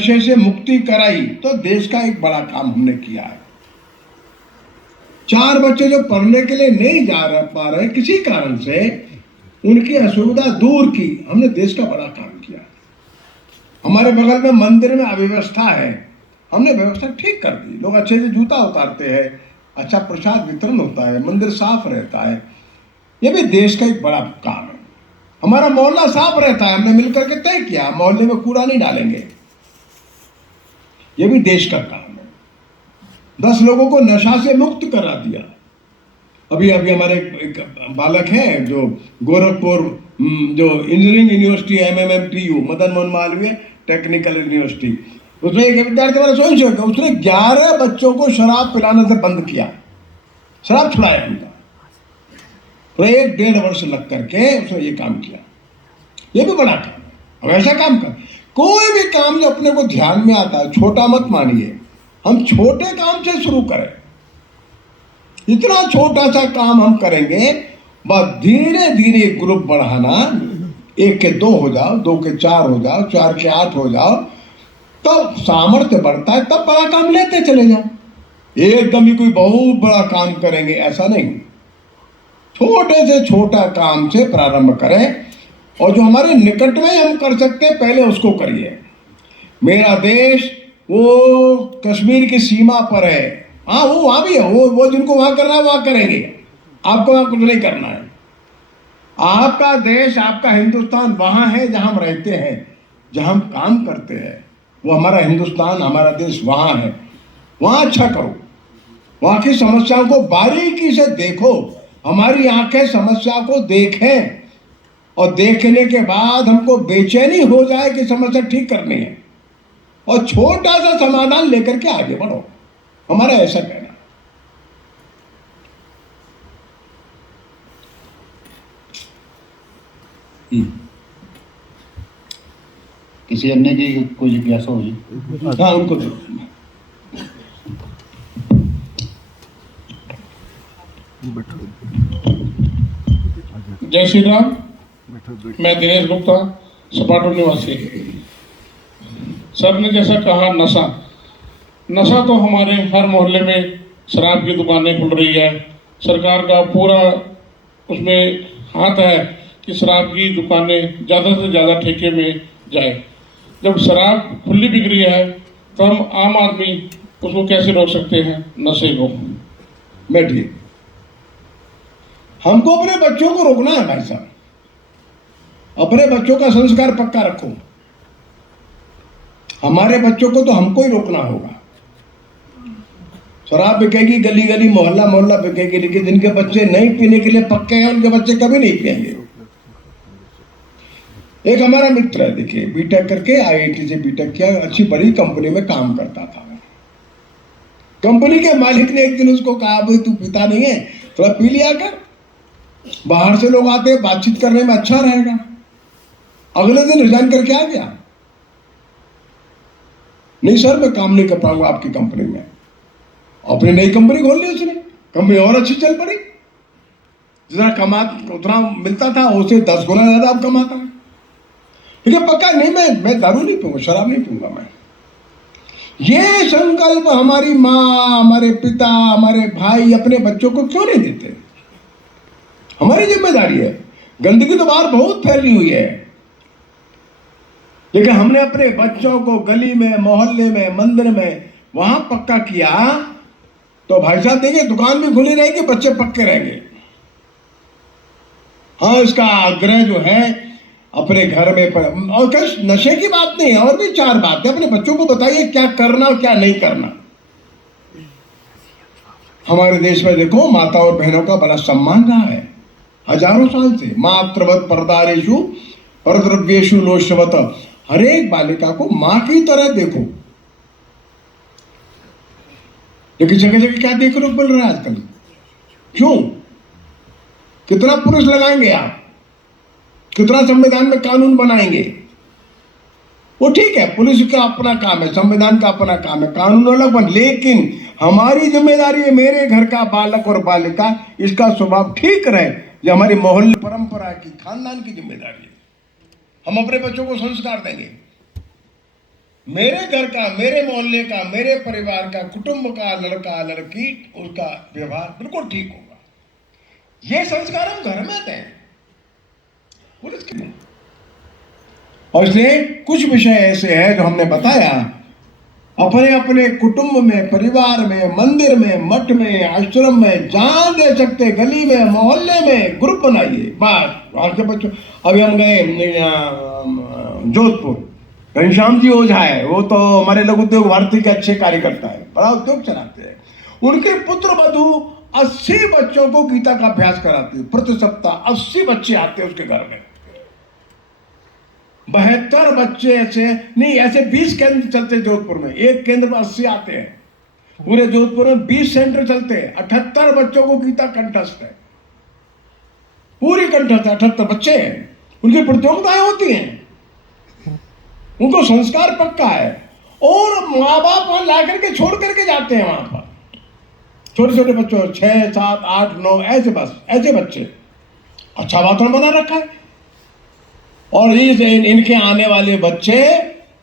नशे से मुक्ति कराई तो देश का एक बड़ा काम हमने किया है। 4 बच्चे जो पढ़ने के लिए नहीं जा पा रहे किसी कारण से, उनकी असुविधा दूर की, हमने देश का बड़ा काम किया। हमारे बगल में मंदिर में अव्यवस्था है, हमने व्यवस्था ठीक कर दी। लोग अच्छे से जूता उतारते हैं, अच्छा प्रसाद वितरण होता है, मंदिर साफ रहता है। ये भी देश का एक बड़ा काम है। हमारा मोहल्ला साफ रहता है, हमने मिलकर के तय किया मोहल्ले में कूड़ा नहीं डालेंगे। ये भी देश का काम है। 10 लोगों को नशा से मुक्त करा दिया। अभी हमारे एक बालक हैं जो गोरखपुर जो engineering university MMMTU Madan Mohan Malviya technical university, उसमें एक विद्यार्थी वाला सोच, उसने 11 बच्चों को शराब पिलाने से बंद किया, शराब छुड़ाया उनका। तो 1-1.5 वर्ष लग करके उसने ये काम किया। ये भी बड़ा काम है। अब ऐसा काम कर, कोई भी काम जो अपने को ध्यान में आता है छोटा मत मानिए। हम छोटे काम से शुरू करें, इतना छोटा सा काम हम करेंगे, बस धीरे धीरे ग्रुप बढ़ाना, 1 के 2 हो जाओ, 2 के 4 हो जाओ, 4 के 8 हो जाओ, तब सामर्थ्य बढ़ता है, तब बड़ा काम लेते चले जाओ। एकदम ही कोई बहुत बड़ा काम करेंगे ऐसा नहीं, छोटे से छोटा काम से प्रारंभ करें और जो हमारे निकट में हम कर सकते हैं पहले उसको करिए। मेरा देश वो कश्मीर की सीमा पर है, हाँ वो वहाँ भी है, वो जिनको वहाँ करना है वहाँ करेंगे, आपको वहाँ कुछ नहीं करना है। आपका देश, आपका हिंदुस्तान वहाँ है जहाँ हम रहते हैं, जहाँ हम काम करते हैं, वो हमारा हिंदुस्तान, हमारा देश वहाँ है। वहाँ अच्छा करो, वहाँ की समस्याओं को बारीकी से देखो, हमारी आंखें समस्या को देखें और देखने के बाद हमको बेचैनी हो जाए कि समस्या ठीक करनी है और छोटा सा समाधान लेकर के आगे बढ़ो, हमारा ऐसा कहना। किसी अन्य की कोई जिज्ञासा होगी? हाँ उनको जय श्री राम। मैं दिनेश गुप्ता, सपाटो निवासी। सर ने जैसा कहा नशा तो हमारे हर मोहल्ले में शराब की दुकानें खुल रही है। सरकार का पूरा उसमें हाथ है कि शराब की दुकानें ज़्यादा से ज़्यादा ठेके में जाए। जब शराब खुली बिक रही है तो हम आम आदमी उसको कैसे रोक सकते हैं, नशे को? बैठिए, हमको अपने बच्चों को रोकना है भाई साहब। अपने बच्चों का संस्कार पक्का रखो। हमारे बच्चों को तो हमको ही रोकना होगा। शराब बिकेगी गली गली, मोहल्ला मोहल्ला बिकेगी, लेकिन जिनके बच्चे नहीं पीने के लिए पक्के हैं उनके बच्चे कभी नहीं पिएंगे। एक हमारा मित्र है, देखिए बीटेक करके IIT से बीटेक किया, अच्छी बड़ी कंपनी में काम करता था। कंपनी के मालिक ने एक दिन उसको कहा, भाई तू पीता नहीं है, थोड़ा पी लिया कर, बाहर से लोग आते हैं, बातचीत करने में अच्छा रहेगा। अगले दिन रिजाइन करके आ गया। नहीं सर मैं काम नहीं कर पाऊंगा आपकी कंपनी में। अपनी नई कंपनी खोल ली उसने, कंपनी और अच्छी चल पड़ी। जितना उतना मिलता था उससे 10 गुना ज्यादा अब कमाता है। ठीक है, पक्का नहीं, मैं दारू नहीं पीऊंगा, शराब नहीं पीऊंगा मैं। ये संकल्प हमारी माँ, हमारे पिता, हमारे भाई अपने बच्चों को क्यों नहीं देते? हमारी जिम्मेदारी है। गंदगी तो बाहर बहुत फैली हुई है, लेकिन हमने अपने बच्चों को गली में, मोहल्ले में, मंदिर में वहां पक्का किया तो भाई साहब देखिए दुकान भी खुली रहेगी, बच्चे पक्के रहेंगे। हाँ, इसका आग्रह जो है अपने घर में और नशे की बात नहीं है, और भी 4 बातें अपने बच्चों को बताइए क्या करना और क्या नहीं करना। हमारे देश में देखो माता और बहनों का बड़ा सम्मान रहा है हजारों साल से। मातृवत परदारेषु परद्रव्येषु लोष्टवत, हर एक बालिका को मां की तरह देखो। लेकिन जगह जगह क्या देखने को मिल रहा है आजकल? क्यों? कितना पुरुष लगाएंगे आप, कितना संविधान में कानून बनाएंगे? वो ठीक है, पुलिस का अपना काम है, संविधान का अपना काम है, कानून अलग बन, लेकिन हमारी जिम्मेदारी है मेरे घर का बालक और बालिका इसका स्वभाव ठीक रहे। ये हमारी मोहल्ले परंपरा की, खानदान की जिम्मेदारी है। हम अपने बच्चों को संस्कार देंगे। मेरे घर का, मेरे मोहल्ले का, मेरे परिवार का, कुटुंब का लड़का लड़की, उसका व्यवहार बिल्कुल ठीक होगा। ये संस्कार हम घर में दें, पुलिस के नहीं। और इसलिए कुछ विषय ऐसे हैं जो हमने बताया, अपने अपने कुटुंब में, परिवार में, मंदिर में, मठ में, आश्रम में जहां दे सकते, गली में, मोहल्ले में ग्रुप बनाइए। बस आज के बच्चों, अभी हम गए जोधपुर, घनश्याम जी ओझा है, वो तो हमारे लघु उद्योग भारती के अच्छे कार्यकर्ता है, बड़ा उद्योग चलाते हैं। उनके पुत्र वधु 80 बच्चों को गीता का अभ्यास कराते हैं प्रति सप्ताह। 80 बच्चे आते हैं उसके घर में, 72 बच्चे ऐसे नहीं, ऐसे 20 केंद्र चलते हैं जोधपुर में, एक केंद्र में 80 आते हैं। पूरे जोधपुर में 20 सेंटर चलते हैं, 78 बच्चों को गीता कंठस्थ है, पूरी कंठस्थ है, 78 बच्चे हैं। उनकी प्रतियोगिताएं होती हैं, उनको संस्कार पक्का है, और माँ बाप वहां ला करके छोड़ करके जाते हैं वहां पर। छोटे छोटे बच्चों, 6, 7, 8, 9 ऐसे, बस ऐसे बच्चे, अच्छा वातावरण बना रखा है। और इनके आने वाले बच्चे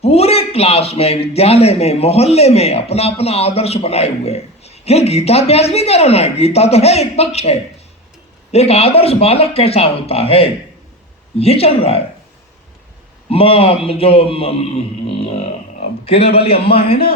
पूरे क्लास में, विद्यालय में, मोहल्ले में अपना अपना आदर्श बनाए हुए हैं। ये गीता अभ्यास नहीं कराना है, गीता तो है, एक पक्ष है, एक आदर्श बालक कैसा होता है ये चल रहा है। जो किरण वाली अम्मा है ना,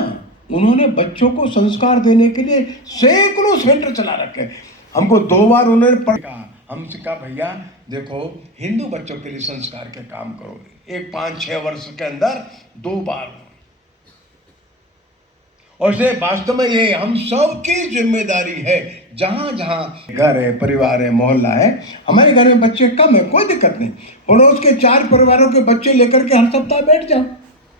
उन्होंने बच्चों को संस्कार देने के लिए सैकड़ों सेंटर चला रखे। हमको 2 बार उन्होंने पढ़ा, हमसे कहा भैया देखो हिंदू बच्चों के लिए संस्कार के काम करो, एक 5-6 वर्ष के अंदर 2 बार। और इसे वास्तव में ये हम सबकी जिम्मेदारी है। जहां जहां घर है, परिवार है, मोहल्ला है, हमारे घर में बच्चे कम है, कोई दिक्कत नहीं, पड़ोस के 4 परिवारों के बच्चे लेकर के हर सप्ताह बैठ जाओ,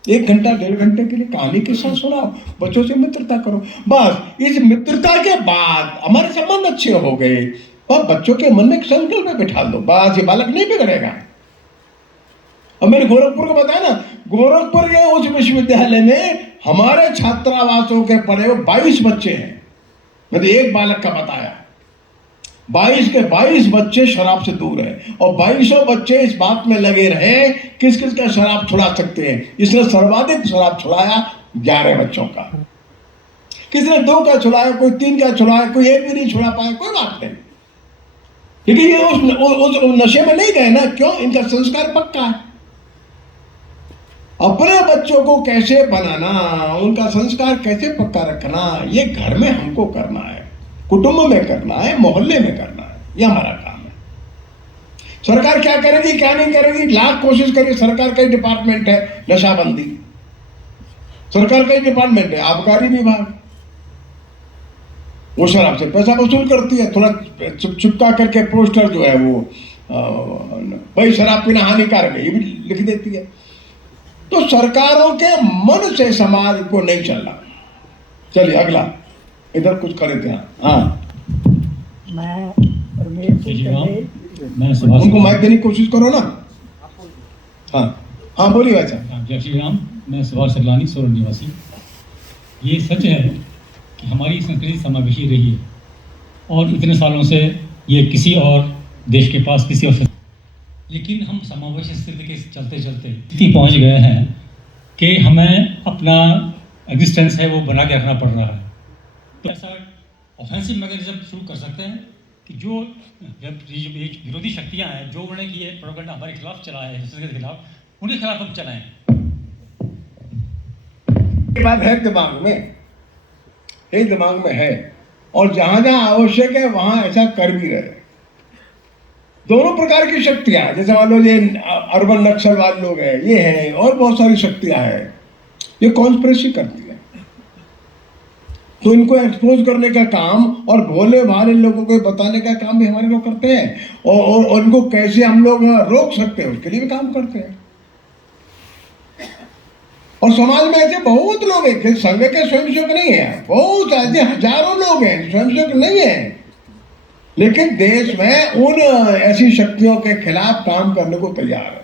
1 घंटा 1.5 घंटे के लिए कहानी किस्सा सुनाओ, बच्चों से मित्रता करो। बस इस मित्रता के बाद हमारे संबंध अच्छे हो गए और बच्चों के मन में एक संकल्प बिठा दो, बस ये बालक नहीं बिगड़ेगा। अब मैंने गोरखपुर को बताया ना, गोरखपुर के उस विश्वविद्यालय में हमारे छात्रावासों के पढ़े हुए 22 बच्चे हैं। मैंने एक बालक का बताया, 22 के 22 बच्चे शराब से दूर हैं, और 22 बच्चे इस बात में लगे रहे किस किस का शराब छुड़ा सकते हैं। इसने सर्वाधिक शराब छुड़ाया 11 बच्चों का, किसी ने 2 का छुड़ाया, कोई 3 का छुड़ाया, कोई 1 भी नहीं छुड़ा पाया, कोई बात नहीं, क्योंकि ये उस नशे में नहीं गए ना। क्यों? इनका संस्कार पक्का है। अपने बच्चों को कैसे बनाना, उनका संस्कार कैसे पक्का रखना, ये घर में हमको करना है, कुटुंब में करना है, मोहल्ले में करना है, ये हमारा काम है। सरकार क्या करेगी क्या नहीं करेगी, लाख कोशिश करेगी। सरकार का ही डिपार्टमेंट है नशाबंदी, सरकार का ही डिपार्टमेंट है आबकारी विभाग, वो शराब से पैसा वसूल करती है, थोड़ा चिपका करके पोस्टर जो है वो भाई शराब पीना हानिकारक है ये भी लिख देती है। तो सरकारों के मन से समाज को नहीं चलना। चलिए अगला, इधर कुछ खड़े थे। हाँ, उनको माइक देने की कोशिश करो ना। हाँ हाँ बोलिए भाई। जय श्री राम। मैं सुभाष सरलानी, सोलन निवासी। ये सच है कि हमारी संस्कृति समावेशी रही है, और इतने सालों से ये किसी और देश के पास किसी और, लेकिन हम समावेशी स्थिति के चलते चलते इतनी पहुंच गए हैं कि हमें अपना एग्जिस्टेंस है वो बना के रखना पड़ रहा है। तो ऐसा ऑफेंसिव मैकेनिज्म शुरू कर सकते हैं कि जो विरोधी शक्तियां हैं, जो उन्होंने की है प्रोपेगेंडा हमारे खिलाफ चलाया है, संस्कृति के खिलाफ, उनके खिलाफ हम चलाएं। ये बात है दिमाग में, यही दिमाग में है, और जहां जहां आवश्यक है वहां ऐसा कर भी रहे। दोनों प्रकार की शक्तियां, जैसे मान लो ये अर्बन नक्सलवाद लोग हैं, ये हैं, और बहुत सारी शक्तियां हैं, ये कॉन्स्पिरेसी करती है। तो इनको एक्सपोज करने का काम और भोले भाले लोगों को बताने का काम भी हमारे लोग करते हैं, और उनको कैसे हम लोग रोक सकते हैं उसके लिए भी काम करते हैं। और समाज में ऐसे बहुत लोग हैं, संघ के स्वयंसेवक नहीं है, बहुत ऐसे हजारों लोग हैं स्वयंसेवक नहीं है, लेकिन देश में उन ऐसी शक्तियों के खिलाफ काम करने को तैयार है।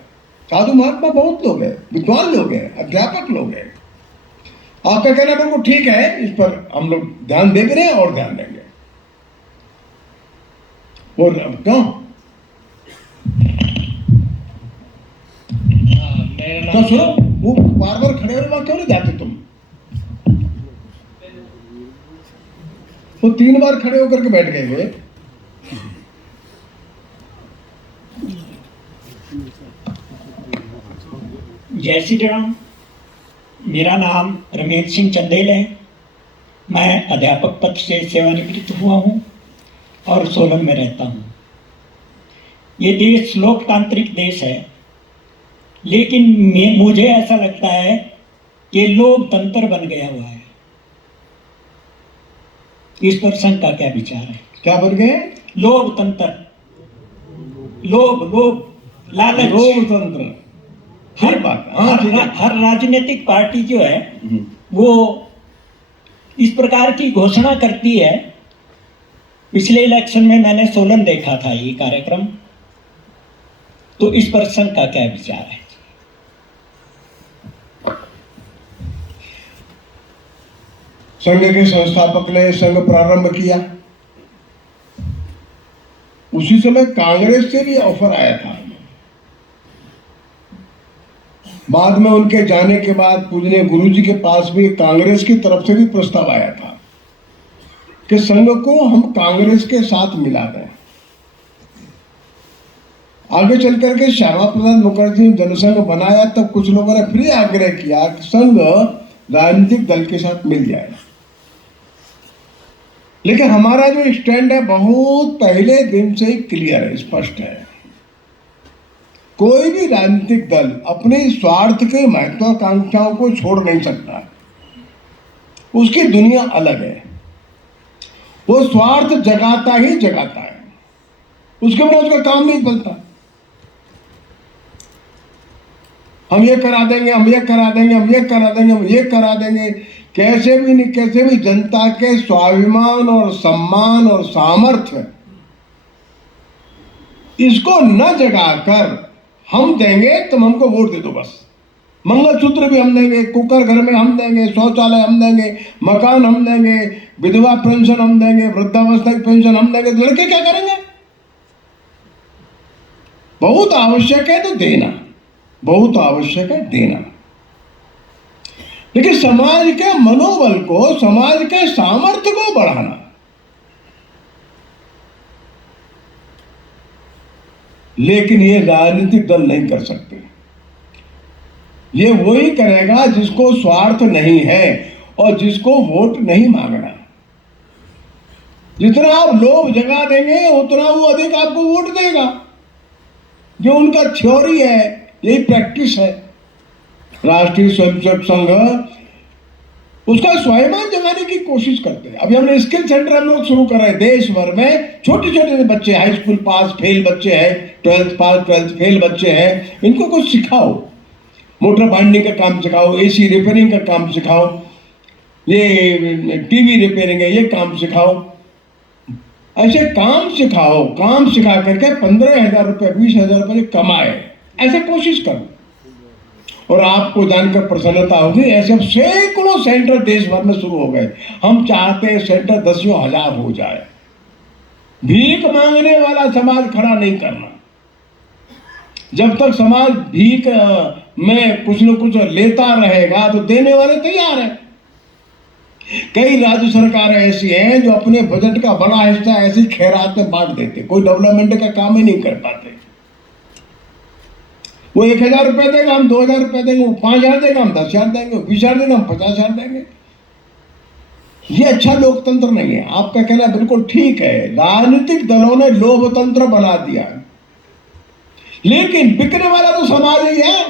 साधु महात्मा बहुत लोग हैं, विद्वान लोग हैं, अध्यापक लोग हैं। आपका कहना बिल्कुल ठीक है, इस पर हम लोग ध्यान दे भी रहे हैं और ध्यान देंगे। और क्यों मेरा नाम वो बार बार खड़े हो वहां क्यों नहीं जाते तुम? वो 3 बार खड़े होकर के बैठ गए वे। जय श्री राम। मेरा नाम रमेश सिंह चंदेल है। मैं अध्यापक पद से सेवानिवृत्त हुआ हूँ और सोलन में रहता हूँ। ये देश लोकतांत्रिक देश है, लेकिन मुझे ऐसा लगता है कि लोकतंत्र बन गया हुआ है। इस पर संघ का क्या विचार है? क्या बन गए? लोकतंत्र। लोभ लालच। लोकतंत्र हर बात। हर राजनीतिक पार्टी जो है वो इस प्रकार की घोषणा करती है। पिछले इलेक्शन में मैंने सोलन देखा था ये कार्यक्रम, तो इस पर संघ का क्या विचार है? संघ के संस्थापक ने संघ प्रारंभ किया, उसी समय कांग्रेस से भी ऑफर आया था। बाद में उनके जाने के बाद पूजनीय गुरुजी के पास भी कांग्रेस की तरफ से भी प्रस्ताव आया था कि संघ को हम कांग्रेस के साथ मिला दें। आगे चल करके श्यामा प्रसाद मुखर्जी ने जनसंघ बनाया, तब कुछ लोगों ने फिर आग्रह किया कि संघ राजनीतिक दल के साथ मिल जाए। लेकिन हमारा जो स्टैंड है बहुत पहले दिन से ही क्लियर है, स्पष्ट है। कोई भी राजनीतिक दल अपने स्वार्थ के महत्वाकांक्षाओं को छोड़ नहीं सकता। उसकी दुनिया अलग है। वो स्वार्थ जगाता ही जगाता है, उसके बिना उसका काम नहीं बनता। हम ये करा देंगे, हम ये करा देंगे, हम ये करा देंगे, हम ये करा देंगे। कैसे भी नहीं, कैसे भी जनता के स्वाभिमान और सम्मान और सामर्थ्य इसको न जगाकर हम देंगे तुम हमको वोट दे दो बस। मंगलसूत्र भी हम देंगे, कुकर घर में हम देंगे, शौचालय हम देंगे, मकान हम देंगे, विधवा पेंशन हम देंगे, वृद्धावस्था की पेंशन हम देंगे। तो लड़के क्या करेंगे? बहुत आवश्यक है तो देना, बहुत आवश्यक है देना। लेकिन समाज के मनोबल को, समाज के सामर्थ्य को बढ़ाना, लेकिन ये राजनीतिक दल नहीं कर सकते। ये वही करेगा जिसको स्वार्थ नहीं है और जिसको वोट नहीं मांगना। जितना आप लोभ जगा देंगे उतना वो अधिक आपको वोट देगा। जो उनका थ्योरी है, यही प्रैक्टिस है। राष्ट्रीय स्वयंसेवक संघ उसका स्वाभिमान जगाने की कोशिश करते हैं। अभी हमने स्किल सेंटर हम लोग शुरू कर रहे हैं देश भर में। छोटे छोटे बच्चे, हाई स्कूल पास फेल बच्चे हैं, 12th पास 12th फेल बच्चे हैं, इनको कुछ सिखाओ। मोटर बाइंडिंग का काम सिखाओ, एसी रिपेयरिंग का काम सिखाओ, ये टीवी रिपेयरिंग है, ये काम सिखाओ। ऐसे काम सिखाओ, काम सिखा करके 15,000 रुपये 20,000 रुपये कमाए, ऐसे कोशिश करो और आपको जानकर प्रसन्नता होगी। ऐसे सैकड़ों सेंटर देश भर में शुरू हो गए। हम चाहते हैं सेंटर 10,000 हो जाए। भीख मांगने वाला समाज खड़ा नहीं करना। जब तक समाज भीख में कुछ न कुछ लेता रहेगा तो देने वाले तैयार हैं। कई राज्य सरकारें ऐसी हैं जो अपने बजट का बड़ा हिस्सा ऐसी खैरात में बांट देते, कोई डेवलपमेंट का काम ही नहीं कर पाते। वो 1,000 रुपये देगा, हम 2,000 रुपये देंगे, वो 5,000 देगा, हम 10,000 देंगे, 20,000 देगा, हम 50,000 देंगे। ये अच्छा लोकतंत्र नहीं है। आपका कहना बिल्कुल ठीक है। राजनीतिक दलों ने लोकतंत्र बना दिया, लेकिन बिकने वाला तो समाज ही है।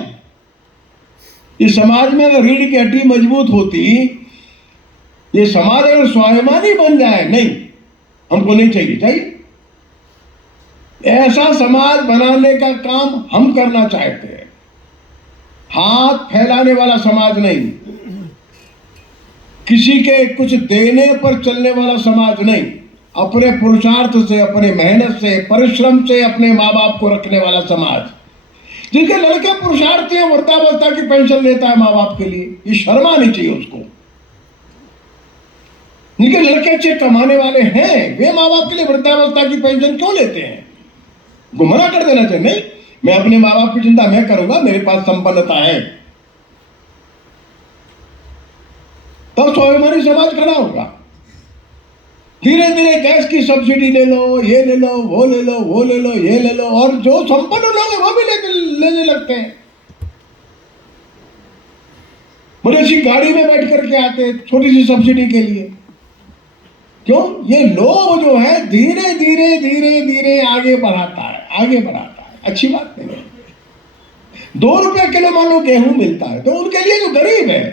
इस समाज में अगर रीढ़ की हड्डी मजबूत होती, ये समाज अगर स्वाभिमानी बन जाए, नहीं हमको नहीं चाहिए, चाहिए ऐसा समाज बनाने का काम हम करना चाहते हैं। हाथ फैलाने वाला समाज नहीं, किसी के कुछ देने पर चलने वाला समाज नहीं, अपने पुरुषार्थ से, अपने मेहनत से, परिश्रम से अपने माँ बाप को रखने वाला समाज। जिनके लड़के पुरुषार्थी हैं, वृद्धावस्था की पेंशन लेता है माँ बाप के लिए, ये शर्म आनी चाहिए उसको। जिनके लड़के अच्छे कमाने वाले हैं, वे माँ बाप के लिए वृद्धावस्था की पेंशन क्यों लेते हैं? उनको मना कर देना चाहिए। नहीं, मैं अपने माँ बाप की चिंता मैं करूंगा, मेरे पास संपन्नता है, और स्वाभिमानी समाज खड़ा होगा। धीरे धीरे गैस की सब्सिडी ले लो, ये ले लो, वो ले लो, वो ले लो, ये ले लो, और जो संपन्न लोग हैं वो भी लेने लगते हैं। बड़ी अच्छी गाड़ी में बैठ करके आते हैं छोटी सी सब्सिडी के लिए। क्यों? ये लोभ जो है धीरे धीरे धीरे धीरे आगे बढ़ाता है, आगे बढ़ाता है। अच्छी बात नहीं है। 2 रुपए किलो मान लो गेहूं मिलता है, तो उनके लिए जो गरीब है,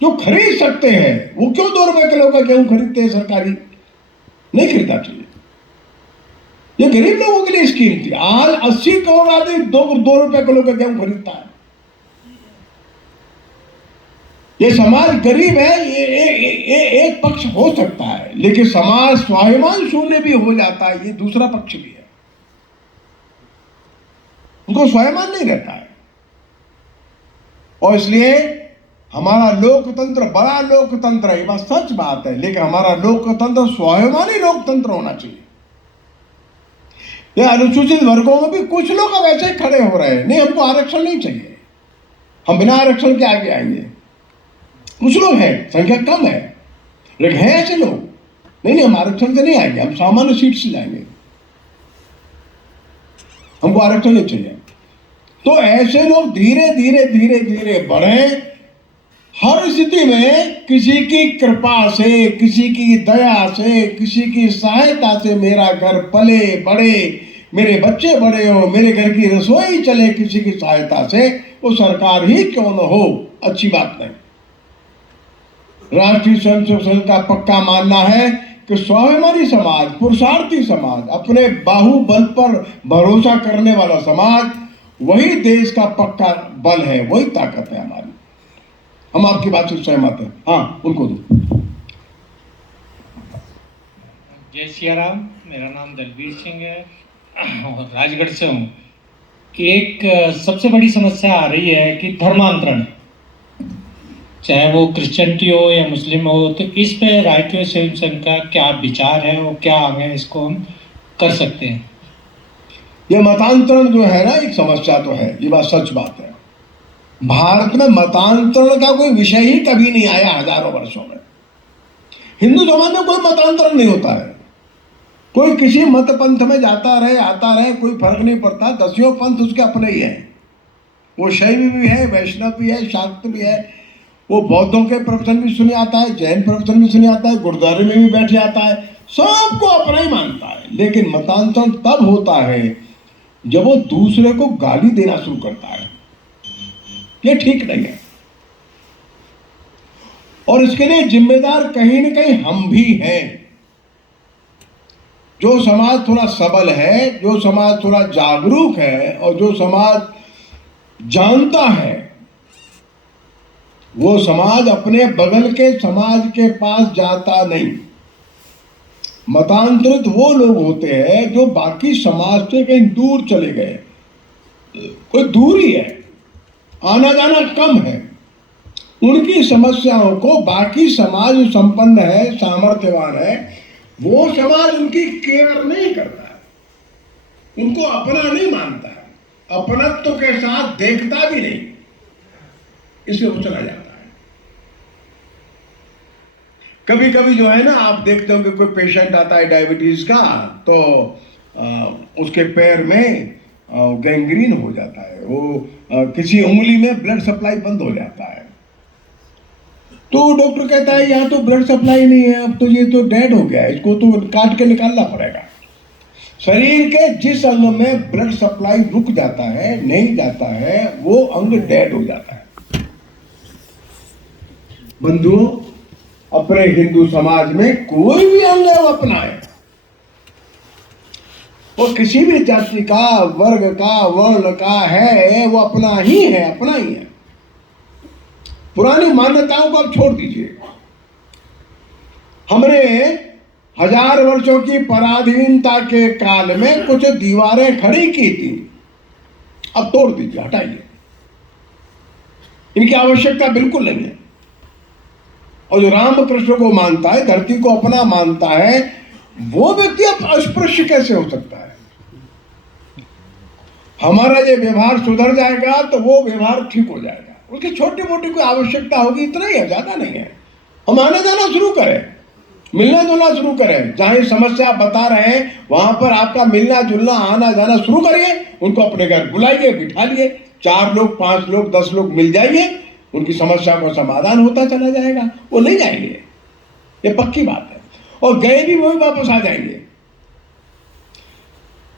जो खरीद सकते हैं, वो क्यों 2 रुपए किलो का गेहूं खरीदते हैं? सरकारी नहीं खरीदना चाहिए। ये गरीब लोगों के लिए स्कीम थी। आज 80 करोड़ आदमी 2 रुपए किलो का गेहूं खरीदता है। ये समाज गरीब है, ये एक पक्ष हो सकता है, लेकिन समाज स्वाभिमान शून्य भी हो जाता है, ये दूसरा पक्ष भी है। उनको स्वाभिमान नहीं रहता है। और इसलिए हमारा लोकतंत्र बड़ा लोकतंत्र है, ये बात सच बात है, लेकिन हमारा लोकतंत्र स्वाभिमानी लोकतंत्र होना चाहिए। ये अनुसूचित वर्गों में भी कुछ लोग अब ऐसे खड़े हो रहे हैं, नहीं हमको आरक्षण नहीं चाहिए, हम बिना आरक्षण के आगे आएंगे। कुछ लोग हैं, संख्या कम है, लेकिन हैं ऐसे लोग, नहीं हम आरक्षण से नहीं आएंगे, हम सामान्य सीट से जाएंगे, हमको आरक्षण नहीं चाहिए। तो ऐसे लोग धीरे धीरे धीरे धीरे बढ़े। हर स्थिति में किसी की कृपा से, किसी की दया से, किसी की सहायता से मेरा घर पले बढ़े, मेरे बच्चे बड़े हो, मेरे घर की रसोई चले, किसी की सहायता से, वो सरकार ही क्यों न हो, अच्छी बात नहीं। राष्ट्रीय स्वयंसेवक संघ का पक्का मानना है कि स्वाभिमानी समाज, पुरुषार्थी समाज, अपने बाहुबल पर भरोसा करने वाला समाज, वही देश का पक्का बल है, वही ताकत है हमारी। हम आपकी बात से सहमत हैं। हाँ, उनको दो। जय सिया राम। मेरा नाम दलबीर सिंह है और राजगढ़ से हूँ। एक सबसे बड़ी समस्या आ रही है कि धर्मांतरण, चाहे वो क्रिश्चियनिटी हो या मुस्लिम हो, तो इस पे राष्ट्रीय स्वयं संघ का क्या विचार है और क्या आगे इसको हम कर सकते हैं? ये मतांतरण जो है ना, एक समस्या तो है, ये बात सच बात है। भारत में मतांतरण का कोई विषय ही कभी नहीं आया हजारों वर्षों में। हिंदू समाज में कोई मतांतरण नहीं होता है। कोई किसी मत पंथ में जाता रहे, आता रहे, कोई फर्क नहीं पड़ता। 10 पंथ उसके अपने ही हैं। वो शैव भी है, वैष्णव भी है, शाक्त भी है, वो बौद्धों के प्रवचन भी सुने आता है, जैन प्रवचन भी सुने आता है, गुरुद्वारे में भी बैठ जाता है, सबको अपना ही मानता है। लेकिन मतांतरण तब होता है जब वो दूसरे को गाली देना शुरू करता है। ये ठीक नहीं है, और इसके लिए जिम्मेदार कहीं न कहीं हम भी हैं। जो समाज थोड़ा सबल है, जो समाज थोड़ा जागरूक है, और जो समाज जानता है, वो समाज अपने बगल के समाज के पास जाता नहीं। मतांतरित वो लोग होते हैं जो बाकी समाज से कहीं दूर चले गए, कोई दूरी है, आना जाना कम है, उनकी समस्याओं को बाकी समाज जो संपन्न है, सामर्थ्यवान है, वो समाज उनकी केयर नहीं करता है, उनको अपना नहीं मानता है, अपनत्व के साथ देखता भी नहीं, इसलिए वो चला जाता है। कभी कभी जो है ना, आप देखते हो कि कोई पेशेंट आता है डायबिटीज का, तो उसके पैर में गैंग्रीन हो जाता है, वो किसी उंगली में ब्लड सप्लाई बंद हो जाता है, तो डॉक्टर कहता है यहाँ तो ब्लड सप्लाई नहीं है, अब तो ये तो डेड हो गया है, इसको तो काट के निकालना पड़ेगा। शरीर के जिस अंग में ब्लड सप्लाई रुक जाता है, नहीं जाता है, वो अंग डेड हो जाता है। बंधुओं, अपने हिंदू समाज में कोई भी अंग है वो अपना है, वो किसी भी जाति का, वर्ग का, वर्ण का है, वो अपना ही है, अपना ही है। पुरानी मान्यताओं को अब छोड़ दीजिए। हमने 1000 वर्षों की पराधीनता के काल में कुछ दीवारें खड़ी की थी, अब तोड़ दीजिए, हटाइए, इनकी आवश्यकता बिल्कुल नहीं है। और जो रामकृष्ण को मानता है, धरती को अपना मानता है, वो व्यक्ति अब अस्पृश्य कैसे हो सकता है? हमारा ये व्यवहार सुधर जाएगा तो वो व्यवहार ठीक हो जाएगा। उसकी छोटी मोटी कोई आवश्यकता होगी, इतना ही है, ज्यादा नहीं है। हम आना जाना शुरू करें, मिलना जुलना शुरू करें। जहां ये समस्या आप बता रहे हैं वहां पर आपका मिलना जुलना आना जाना शुरू करिए। उनको अपने घर बुलाइए, बिठा लिए, 4 लोग 5 लोग 10 लोग मिल जाइए, उनकी समस्या का समाधान होता चला जाएगा। वो नहीं जाएंगे, ये पक्की बात है, और गए भी वही वापस आ जाएंगे।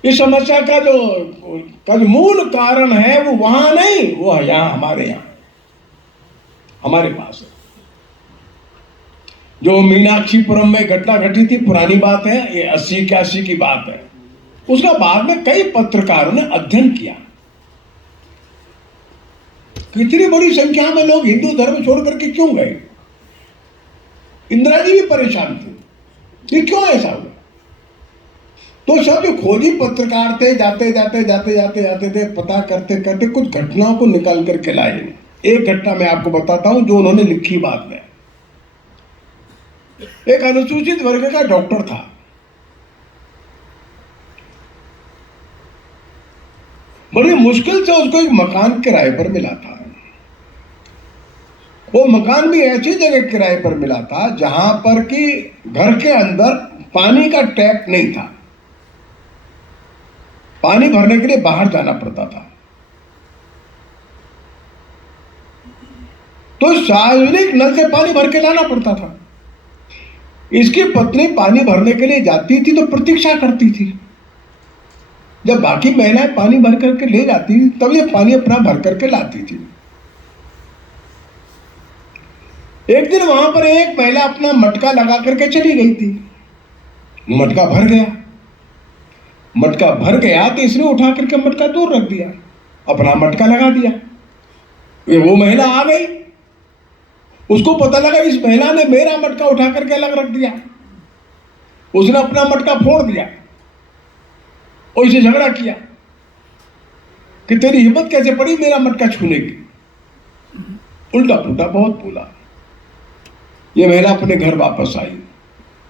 इस समस्या का जो मूल कारण है वो वहां नहीं, वो है यहां, हमारे यहां, हमारे पास है। जो मीनाक्षीपुरम में घटना घटी थी, पुरानी बात है, ये 80-81 की बात है। उसका बाद में कई पत्रकारों ने अध्ययन किया, कितनी बड़ी संख्या में लोग हिंदू धर्म छोड़ करके क्यों गए। इंदिरा जी भी परेशान थे, ये क्यों ऐसा हुआ। तो सब जो खोजी पत्रकार थे, जाते जाते थे, पता करते करते कुछ घटनाओं को निकाल करके लाए। एक घटना मैं आपको बताता हूं जो उन्होंने लिखी बाद में। एक अनुसूचित वर्ग का डॉक्टर था, बड़ी मुश्किल से उसको एक मकान किराए पर मिला था। वो मकान भी ऐसी जगह किराए पर मिला था जहां पर कि घर के अंदर पानी का टैप नहीं था, पानी भरने के लिए बाहर जाना पड़ता था। तो सार्वजनिक नल से पानी भर के लाना पड़ता था। इसकी पत्नी पानी भरने के लिए जाती थी तो प्रतीक्षा करती थी, जब बाकी महिलाएं पानी भर करके ले जाती थी तब ये पानी अपना भर करके लाती थी। एक दिन वहां पर एक महिला अपना मटका लगा करके चली गई थी, मटका भर गया। मटका भर गया तो इसने उठा करके मटका दूर रख दिया, अपना मटका लगा दिया। ये वो महिला आ गई, उसको पता लगा इस महिला ने मेरा मटका उठा करके अलग रख दिया। उसने अपना मटका फोड़ दिया और इसे झगड़ा किया कि तेरी हिम्मत कैसे पड़ी मेरा मटका छूने की। उल्टा पुल्टा बहुत बोला। ये महिला अपने घर वापस आई,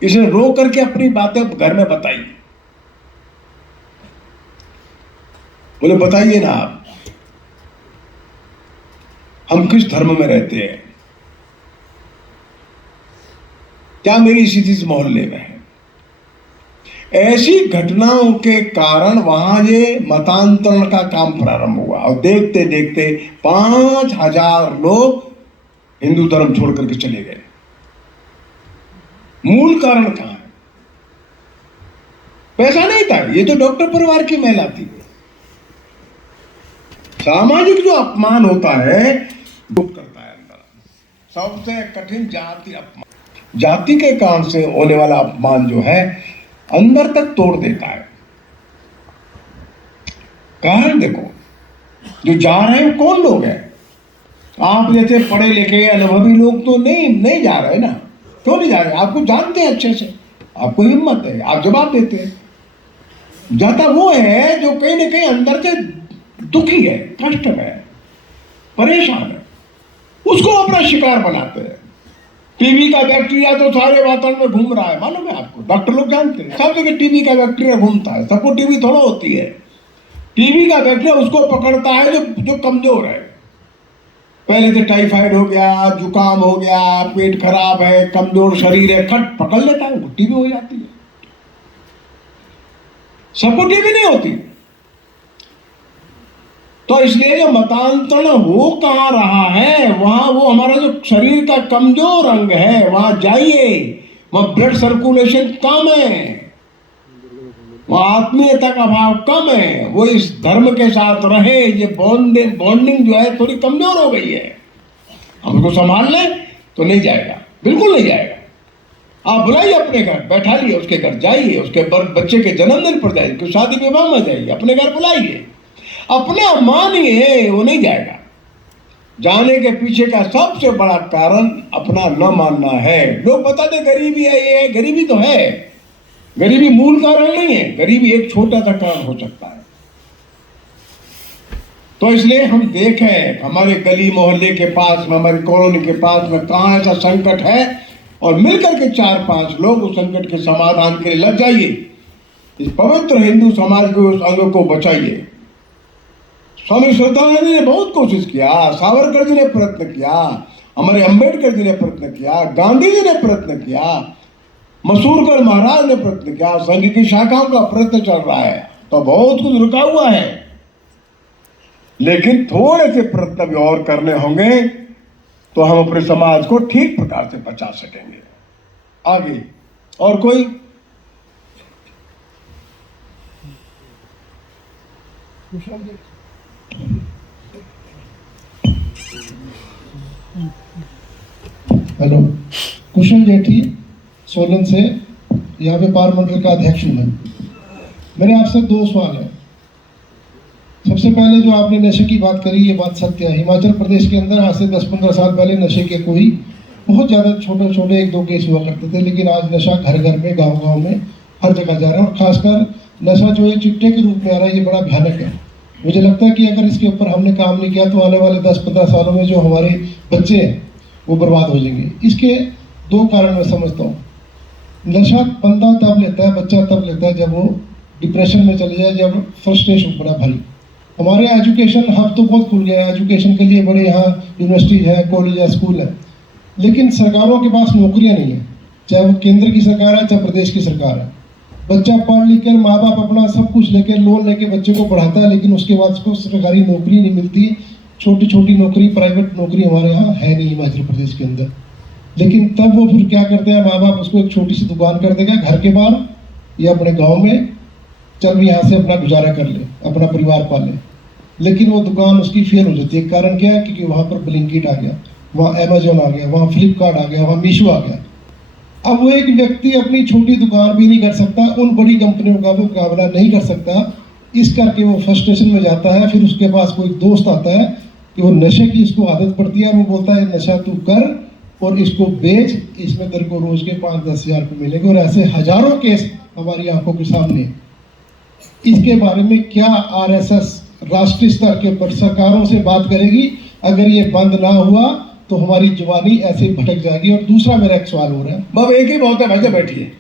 इसने रो करके अपनी बातें घर में बताई। बोले बताइए ना आप, हम किस धर्म में रहते हैं, क्या मेरी स्थिति इस मोहल्ले में है। ऐसी घटनाओं के कारण वहां ये मतांतरण का काम प्रारंभ हुआ और देखते देखते 5000 लोग हिंदू धर्म छोड़ करके चले गए। मूल कारण कहां है? पैसा नहीं था, ये तो डॉक्टर परिवार की महिला थी। सामाजिक जो अपमान होता है वो करता है अंदर। सबसे कठिन जाति अपमान, जाति के कारण से होने वाला अपमान जो है अंदर तक तोड़ देता है। कारण देखो, जो जा रहे हैं कौन लोग हैं? आप जैसे पढ़े लिखे अनुभवी लोग तो नहीं जा रहे ना। क्यों नहीं जा रहे? आपको जानते हैं अच्छे से, आपको हिम्मत है, आप जवाब देते हैं। जाता वो है जो कहीं ना कहीं अंदर से दुखी है, कष्ट में है, परेशान है, उसको अपना शिकार बनाते हैं। टीबी का बैक्टीरिया तो सारे वातावरण में घूम रहा है, मालूम है आपको, डॉक्टर लोग जानते हैं। सब जगह टीबी का बैक्टीरिया घूमता है, सबको टीबी थोड़ा होती है। टीबी का बैक्टीरिया उसको पकड़ता है जो कमजोर है। पहले से टाइफाइड हो गया, जुकाम हो गया, पेट खराब है, कमजोर शरीर है, खट पकड़ लेता है, वो टीबी हो जाती है। सबको टीबी नहीं होती। तो इसलिए जो मतांतरण हो कहाँ रहा है, वहां वो हमारा जो शरीर का कमजोर अंग है वहां जाइए, वहां ब्लड सर्कुलेशन कम है, वहां आत्मीयता का भाव कम है, वो इस धर्म के साथ रहे, ये बॉन्डिंग जो है थोड़ी कमजोर हो गई है। हम उसको संभाल लें तो नहीं जाएगा, बिल्कुल नहीं जाएगा। आप बुलाइए अपने घर, बैठा लिए उसके घर, जाइए उसके बच्चे के जन्मदिन पर जाइए, शादी विवाह में जाइए, अपने घर बुलाइए, अपना मानिए, वो नहीं जाएगा। जाने के पीछे का सबसे बड़ा कारण अपना न मानना है। लोग बताते गरीबी है, ये है, गरीबी तो है, गरीबी मूल कारण नहीं है, गरीबी एक छोटा सा कारण हो सकता है। तो इसलिए हम देखें हमारे गली मोहल्ले के पास में, हमारी कॉलोनी के पास में कहाँ ऐसा संकट है, और मिलकर के 4-5 लोग उस संकट के समाधान के लिए लग जाइए। इस पवित्र हिंदू समाज को, उस अंग को बचाइए। स्वामी श्रद्धानंद जी ने बहुत कोशिश किया, सावरकर जी ने प्रयत्न किया, हमारे अंबेडकर जी ने प्रयत्न किया, गांधी जी ने प्रयत्न किया, मसूरकर महाराज ने प्रयत्न किया, संघ की शाखाओं का प्रयत्न चल रहा है, तो बहुत कुछ रुका हुआ है। लेकिन थोड़े से प्रयत्न भी और करने होंगे तो हम अपने समाज को ठीक प्रकार से बचा सकेंगे। आगे और कोई? हेलो, कुशल जेठी सोलन से, यहाँ पे पार्लियामेंट का अध्यक्ष हूँ मैं। मेरे आपसे दो सवाल हैं। सबसे पहले जो आपने नशे की बात करी, ये बात सत्य है। हिमाचल प्रदेश के अंदर आज से 10-15 साल पहले नशे के कोई बहुत ज़्यादा छोटे छोटे 1-2 केस हुआ करते थे, लेकिन आज नशा घर घर में, गाँव गाँव में हर जगह जा रहा है। और खासकर नशा जो है चिट्टे के रूप में आ रहा है, ये बड़ा भयानक है। मुझे लगता है कि अगर इसके ऊपर हमने काम नहीं किया तो आने वाले 10-15 सालों में जो हमारे बच्चे हैं वो बर्बाद हो जाएंगे। इसके 2 कारण मैं समझता हूँ। नशा बंदा तब लेता है, बच्चा तब लेता है जब वो डिप्रेशन में चले जाए, जब फ्रस्ट्रेशन बड़ा भारी। हमारे एजुकेशन हब तो बहुत खुल गया है, एजुकेशन के लिए बड़े यहाँ यूनिवर्सिटीज है, कॉलेज है, स्कूल है, लेकिन सरकारों के पास नौकरियाँ नहीं है, चाहे वो केंद्र की सरकार है चाहे प्रदेश की सरकार है। बच्चा पढ़ लिख कर, माँ बाप अपना सब कुछ लेकर, लोन लेके बच्चे को पढ़ाता है, लेकिन उसके बाद उसको सरकारी नौकरी नहीं मिलती। छोटी छोटी नौकरी, प्राइवेट नौकरी हमारे यहाँ है नहीं हिमाचल प्रदेश के अंदर। लेकिन तब वो फिर क्या करते हैं, माँ बाप उसको एक छोटी सी दुकान कर देगा घर के बाहर या अपने गांव में, चल यहाँ से अपना गुजारा कर ले, अपना परिवार पाले। लेकिन वो दुकान उसकी फेल हो जाती है। कारण क्या है? क्योंकि वहाँ पर ब्लिंकिट आ गया, वहाँ अमेजोन आ गया, वहाँ फ्लिपकार्ट आ गया, वहाँ मीशो आ गया। अब वो एक व्यक्ति अपनी छोटी दुकान भी नहीं कर सकता, उन बड़ी कंपनियों का भी मुकाबला नहीं कर सकता। इस करके वो फ्रस्ट्रेशन में जाता है। फिर उसके पास कोई दोस्त आता है कि वो नशे की इसको आदत पड़ती है, वो बोलता है नशा तू कर और इसको बेच, इसमें तेरे को रोज के 5-10 हज़ार रुपये मिलेंगे। और ऐसे हजारों केस हमारी आंखों के सामने। इसके बारे में क्या आरएसएस राष्ट्रीय स्तर के ऊपर सरकारों से बात करेगी? अगर ये बंद ना हुआ तो हमारी जवानी ऐसे ही भटक जाएगी। और दूसरा मेरा एक सवाल हो रहा है। बाब एक ही बहुत है, भाई बैठिए।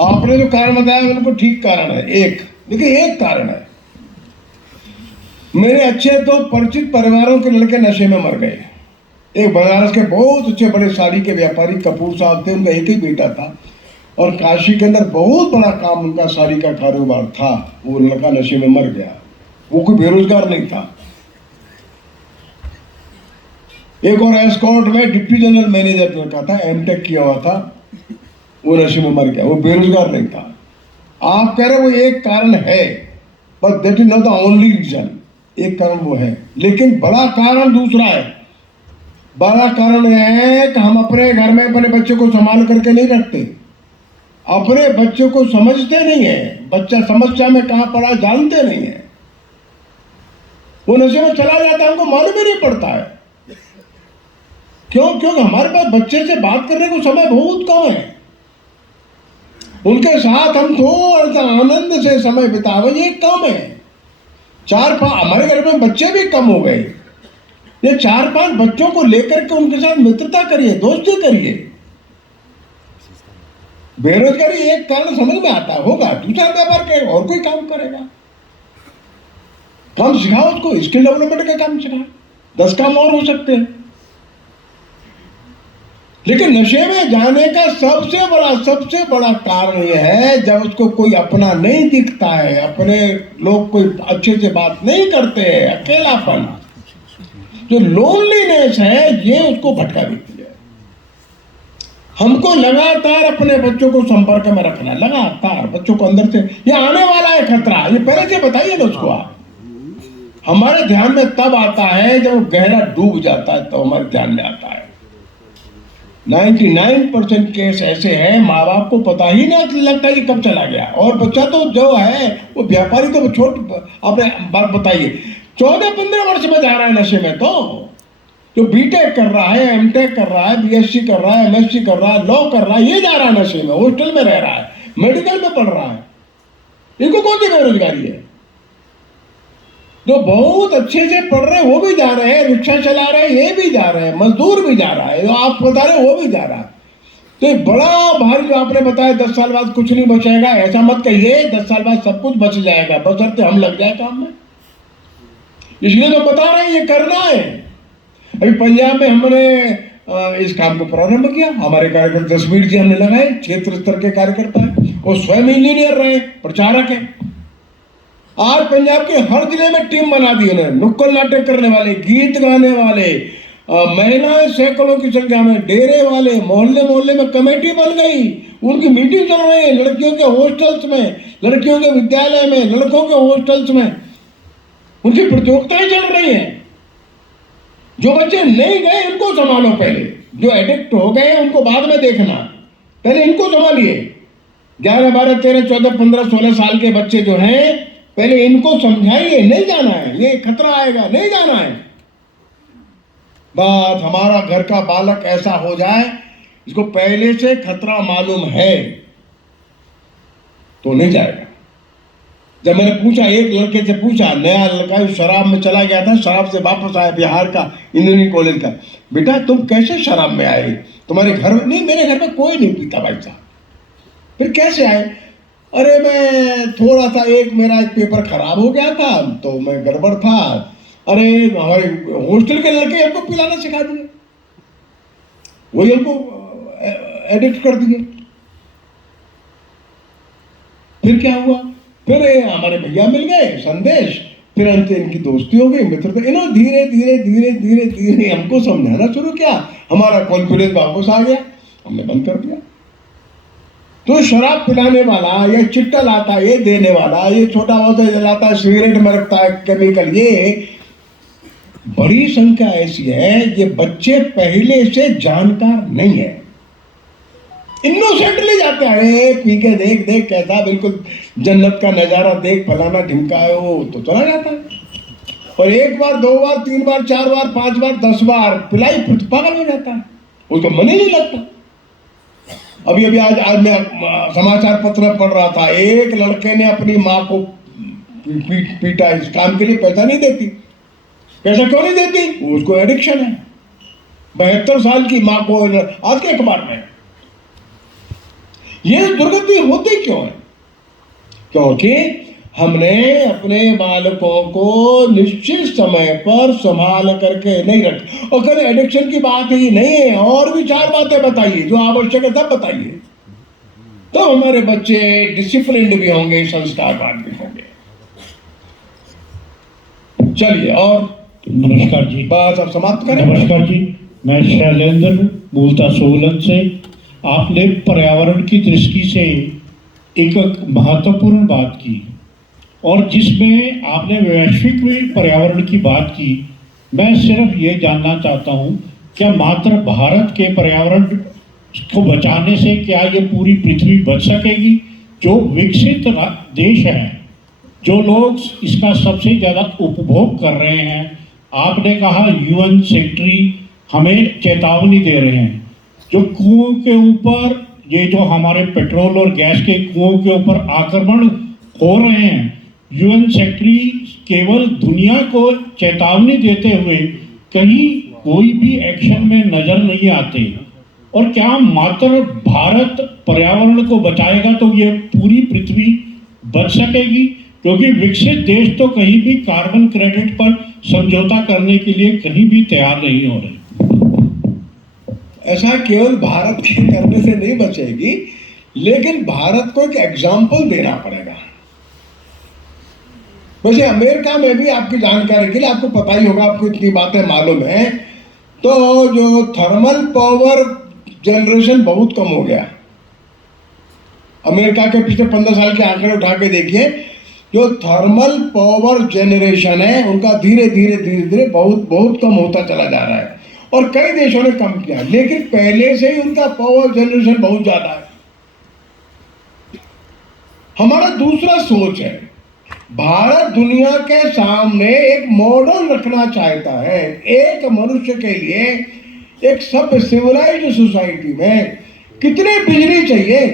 आपने जो कारण बताया उनको ठीक कारण है एक, लेकिन एक कारण है, मेरे अच्छे 2 परिचित परिवारों के लड़के नशे में मर गए। एक बनारस के बहुत अच्छे बड़े साड़ी के व्यापारी कपूर साहब थे, उनका एक ही बेटा था और काशी के अंदर बहुत बड़ा काम उनका साड़ी का कारोबार था। वो लड़का नशे में मर गया, वो कोई बेरोजगार नहीं था। एक और एस्कॉर्ट में डिप्टी जनरल मैनेजर लड़का था, एमटेक किया हुआ था, वो नशे में मर गया, वो बेरोजगार नहीं था। आप कह रहे वो एक कारण है, but that is not the only reason. एक कारण वो है, लेकिन बड़ा कारण दूसरा है। बड़ा कारण यह है कि हम अपने घर में अपने बच्चे को संभाल करके नहीं रखते, अपने बच्चे को समझते नहीं है। बच्चा समस्या में कहाँ पड़ा जानते नहीं है, वो नशे में चला जाता है, हमको मालूम ही नहीं पड़ता है। क्यों? क्योंकि हमारे पास बच्चे से बात करने को समय बहुत कम है। उनके साथ हम थोड़ा सा आनंद से समय बितावे, ये कम है। 4-5 हमारे घर में बच्चे भी कम हो गए। ये 4-5 बच्चों को लेकर के उनके साथ मित्रता करिए, दोस्ती करिए। बेरोजगारी एक कारण समझ में आता होगा, दूसरा व्यापार करेगा और कोई काम करेगा। काम सिखाओ उसको, स्किल डेवलपमेंट का काम सिखाओ, 10 काम और हो सकते हैं। लेकिन नशे में जाने का सबसे बड़ा कारण यह है जब उसको कोई अपना नहीं दिखता है, अपने लोग कोई अच्छे से बात नहीं करते हैं, अकेलापन, जो लोनलीनेस है, ये उसको भटका देती है। हमको लगातार अपने बच्चों को संपर्क में रखना, लगातार बच्चों को अंदर से, ये आने वाला है खतरा, ये पहले से बताइए ना उसको। आप हमारे ध्यान में तब आता है जब गहरा डूब जाता है, तो हमारे ध्यान में आता है। 99% केस ऐसे हैं माँ बाप को पता ही नहीं लगता कि कब चला गया, और बच्चा तो जो है वो व्यापारी तो आपने बात बताइए 14-15 वर्ष में जा रहा है नशे में। तो जो बीटेक कर रहा है, एमटेक कर रहा है, बीएससी कर रहा है, एमएससी कर रहा है, लॉ कर रहा है, ये जा रहा है नशे में, हॉस्टल में रह रहा है, मेडिकल में पढ़ रहा है। इनको कौन सी बेरोजगारी है? जो बहुत अच्छे से पढ़ रहे हैं वो भी जा रहे हैं, रिक्शा चला रहे हैं ये भी जा रहे हैं, मजदूर भी जा रहा है, जो आप बता रहे हैं वो भी जा रहा है। तो एक बड़ा भारी जो आपने बताया 10 साल बाद कुछ नहीं बचेगा, ऐसा मत कहिए। 10 साल बाद सब कुछ बच जाएगा, बशर्ते हम लग जाए काम में। इसलिए तो बता रहे हैं ये करना है। अभी पंजाब में हमने इस काम को प्रारंभ किया। हमारे कार्यकर्ता तस्वीर जी हमने लगाए, क्षेत्र स्तर के कार्यकर्ता है, वो स्वयं इंजीनियर रहे, प्रचारक है। आज पंजाब के हर जिले में टीम बना दी उन्होंने, नुक्कड़ नाटक करने वाले, गीत गाने वाले, महिलाएं सैकड़ों की संख्या में, डेरे वाले, मोहल्ले मोहल्ले में कमेटी बन गई, उनकी मीटिंग चल रही है। लड़कियों के हॉस्टल्स में, लड़कियों के विद्यालय में, लड़कों के हॉस्टल्स में उनकी प्रतियोगिताएं चल रही हैं। जो बच्चे नहीं गए उनको संभालो पहले, जो एडिक्ट हो गए उनको बाद में देखना, पहले इनको संभालिए। 11, 12, 13, 14, 15, 16 साल के बच्चे जो हैं, पहले इनको समझाइए, नहीं जाना है, ये खतरा आएगा, नहीं जाना है। बात हमारा घर का बालक ऐसा हो जाए, इसको पहले से खतरा मालूम है तो नहीं जाएगा। जब मैंने पूछा, एक लड़के से पूछा, नया लड़का शराब में चला गया था, शराब से वापस आया, बिहार का इंजीनियरिंग कॉलेज का, बेटा तुम कैसे शराब में आए? तुम्हारे घर में? नहीं, मेरे घर में कोई नहीं पीता भाई साहब। फिर कैसे आए? अरे मैं थोड़ा सा, मेरा एक पेपर खराब हो गया था तो मैं गड़बड़ था। अरे हमारे हॉस्टल के लड़के हमको पिलाना सिखा दिए, वही हमको एडिक्ट कर दिए। फिर क्या हुआ? फिर हमारे भैया मिल गए, संदेश, फिर हमसे इनकी दोस्ती हो गई, मित्रता। इन्होंने धीरे धीरे धीरे धीरे धीरे हमको समझाना शुरू किया, हमारा कॉन्फिडेंस वापस आ गया, हमने बंद कर दिया। तो शराब पिलाने वाला, ये चिट्टा लाता, ये देने वाला, ये छोटा पौधा जलाता, सिगरेट में रखता है केमिकल, ये बड़ी संख्या ऐसी है, ये बच्चे पहले से जानकार नहीं है, इनोसेंटली जाते हैं। अरे पी के देख देख कैसा, बिल्कुल जन्नत का नजारा देख, फलाना ढिमका है, वो तो चला जाता है। और 1 बार 2 बार 3 बार 4 बार 5 बार 10 बार पिलाई, फिर तो पागल हो जाता है, उसको मन ही नहीं लगता। अभी आज मैं समाचार पत्र में पढ़ रहा था, एक लड़के ने अपनी माँ को पीटा, इस काम के लिए पैसा नहीं देती। पैसा क्यों नहीं देती? उसको एडिक्शन है। 72 साल की माँ को, आज के अखबार में। ये दुर्गति होती क्यों है? क्योंकि हमने अपने बालकों को निश्चित समय पर संभाल करके नहीं रखा। और कल एडिक्शन की बात ही नहीं है, और भी 4 बातें बताइए जो आवश्यक है, सब बताइए, तो हमारे बच्चे डिसिप्लिन्ड भी होंगे, संस्कारवान भी होंगे। चलिए, और नमस्कार जी, बात अब समाप्त करें। नमस्कार जी, मैं शैलेंद्र मूलता सोलन से। आपने पर्यावरण की दृष्टि से एक महत्वपूर्ण बात की, और जिसमें आपने वैश्विक में पर्यावरण की बात की। मैं सिर्फ ये जानना चाहता हूँ, क्या मात्र भारत के पर्यावरण को बचाने से क्या ये पूरी पृथ्वी बच सकेगी? जो विकसित देश हैं, जो लोग इसका सबसे ज़्यादा उपभोग कर रहे हैं, आपने कहा UN सेक्रेटरी हमें चेतावनी दे रहे हैं, जो कुओं के ऊपर, ये जो हमारे पेट्रोल और गैस के कुओं के ऊपर आक्रमण हो रहे हैं, UN सेक्रेटरी केवल दुनिया को चेतावनी देते हुए कहीं कोई भी एक्शन में नजर नहीं आते। और क्या मात्र भारत पर्यावरण को बचाएगा तो ये पूरी पृथ्वी बच सकेगी? क्योंकि विकसित देश तो कहीं भी कार्बन क्रेडिट पर समझौता करने के लिए कहीं भी तैयार नहीं हो रहे। ऐसा केवल भारत के करने से नहीं बचेगी, लेकिन भारत को एक एग्जाम्पल देना पड़ेगा। वैसे अमेरिका में भी, आपकी जानकारी के लिए, आपको पता ही होगा, आपको इतनी बातें मालूम है, तो जो थर्मल पावर जनरेशन बहुत कम हो गया। अमेरिका के पिछले 15 साल के आंकड़े उठा के देखिए, जो थर्मल पावर जनरेशन है उनका धीरे धीरे धीरे धीरे बहुत बहुत कम होता चला जा रहा है। और कई देशों ने कम किया, लेकिन पहले से ही उनका पावर जनरेशन बहुत ज्यादा है। हमारा दूसरा सोच है, भारत दुनिया के सामने एक मॉडल रखना चाहता है। एक मनुष्य के लिए, एक सभ्य सिविलाइज्ड सोसाइटी में कितनी बिजली चाहिए?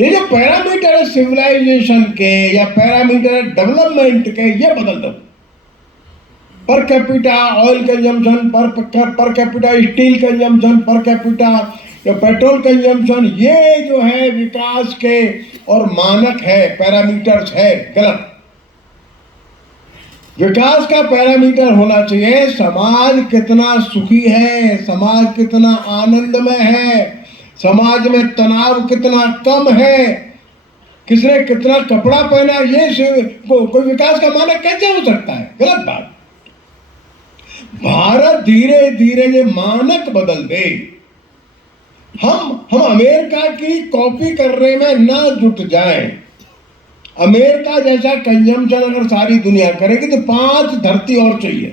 ये जो पैरामीटर है सिविलाइजेशन के या पैरामीटर डेवलपमेंट के, ये बदल दो। Per capita oil consumption, per capita steel consumption, per capita petrol consumption, ये जो है विकास के और मानक है, पैरामीटर्स है, गलत। विकास का पैरामीटर होना चाहिए समाज कितना सुखी है, समाज कितना आनंदमय है, समाज में तनाव कितना कम है, किसने कितना कपड़ा पहना, ये कोई विकास का मानक कैसे हो सकता है? गलत बात। भारत धीरे धीरे ये मानक बदल दे। हम अमेरिका की कॉपी करने में ना जुट जाएं। अमेरिका जैसा कंजम्पशन अगर सारी दुनिया करेगी तो 5 धरती और चाहिए।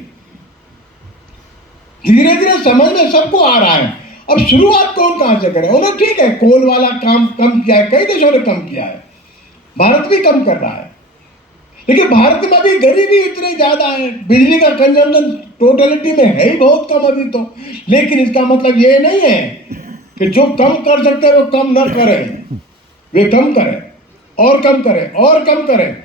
धीरे धीरे समझ में सबको आ रहा है। अब शुरुआत कौन कहां से करे? उन्होंने ठीक है कोल वाला काम कम किया है, कई देशों ने कम किया है, भारत भी कम कर रहा है, लेकिन भारत में अभी गरीबी इतनी ज्यादा है, बिजली का कंजम्पशन टोटलिटी में है ही बहुत कम अभी तो। लेकिन इसका मतलब ये नहीं है कि जो कम कर सकते हैं वो कम ना करें, वे कम करें और कम करें और कम करें।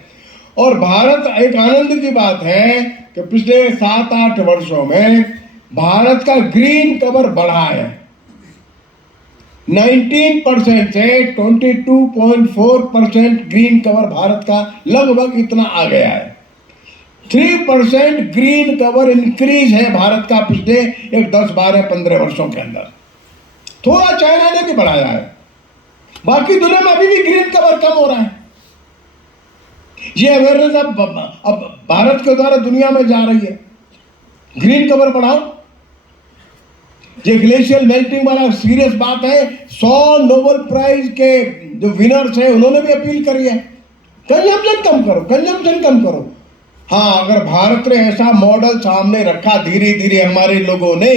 और भारत, एक आनंद की बात है कि पिछले 7-8 वर्षों में भारत का ग्रीन कवर बढ़ा है। 19% से 22.4% ग्रीन कवर भारत का लगभग इतना आ गया है। 3% ग्रीन कवर इंक्रीज है भारत का पिछले 10, 12, 15 वर्षों के अंदर। थोड़ा चाइना ने भी बढ़ाया है, बाकी दुनिया में अभी भी ग्रीन कवर कम हो रहा है। ये अवेयरनेस अब भारत के द्वारा दुनिया में जा रही है, ग्रीन कवर बढ़ाओ। ये ग्लेशियल मेल्टिंग वाला सीरियस बात है। 100 नोबेल प्राइज के जो विनर्स हैं उन्होंने भी अपील करी है, कंजम्पशन कम करो, कंजम्पशन कम करो। हाँ, अगर भारत ने ऐसा मॉडल सामने रखा धीरे धीरे हमारे लोगों ने,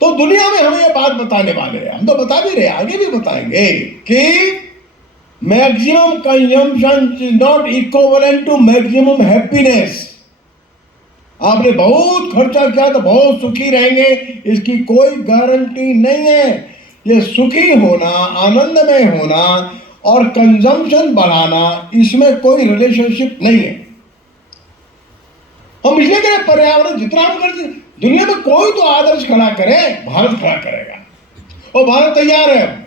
तो दुनिया में हमें ये बात बताने वाले हैं। हम तो बता भी रहे, आगे भी बताएंगे कि maximum consumption is not equivalent to maximum happiness. आपने बहुत खर्चा किया तो बहुत सुखी रहेंगे, इसकी कोई गारंटी नहीं है। ये सुखी होना, आनंदमय होना और कंजम्पशन बढ़ाना, इसमें कोई रिलेशनशिप नहीं है। हम इसलिए कह रहे पर्यावरण जितना हम कर, दुनिया में कोई तो आदर्श खड़ा करे, भारत खड़ा करेगा और भारत तैयार है।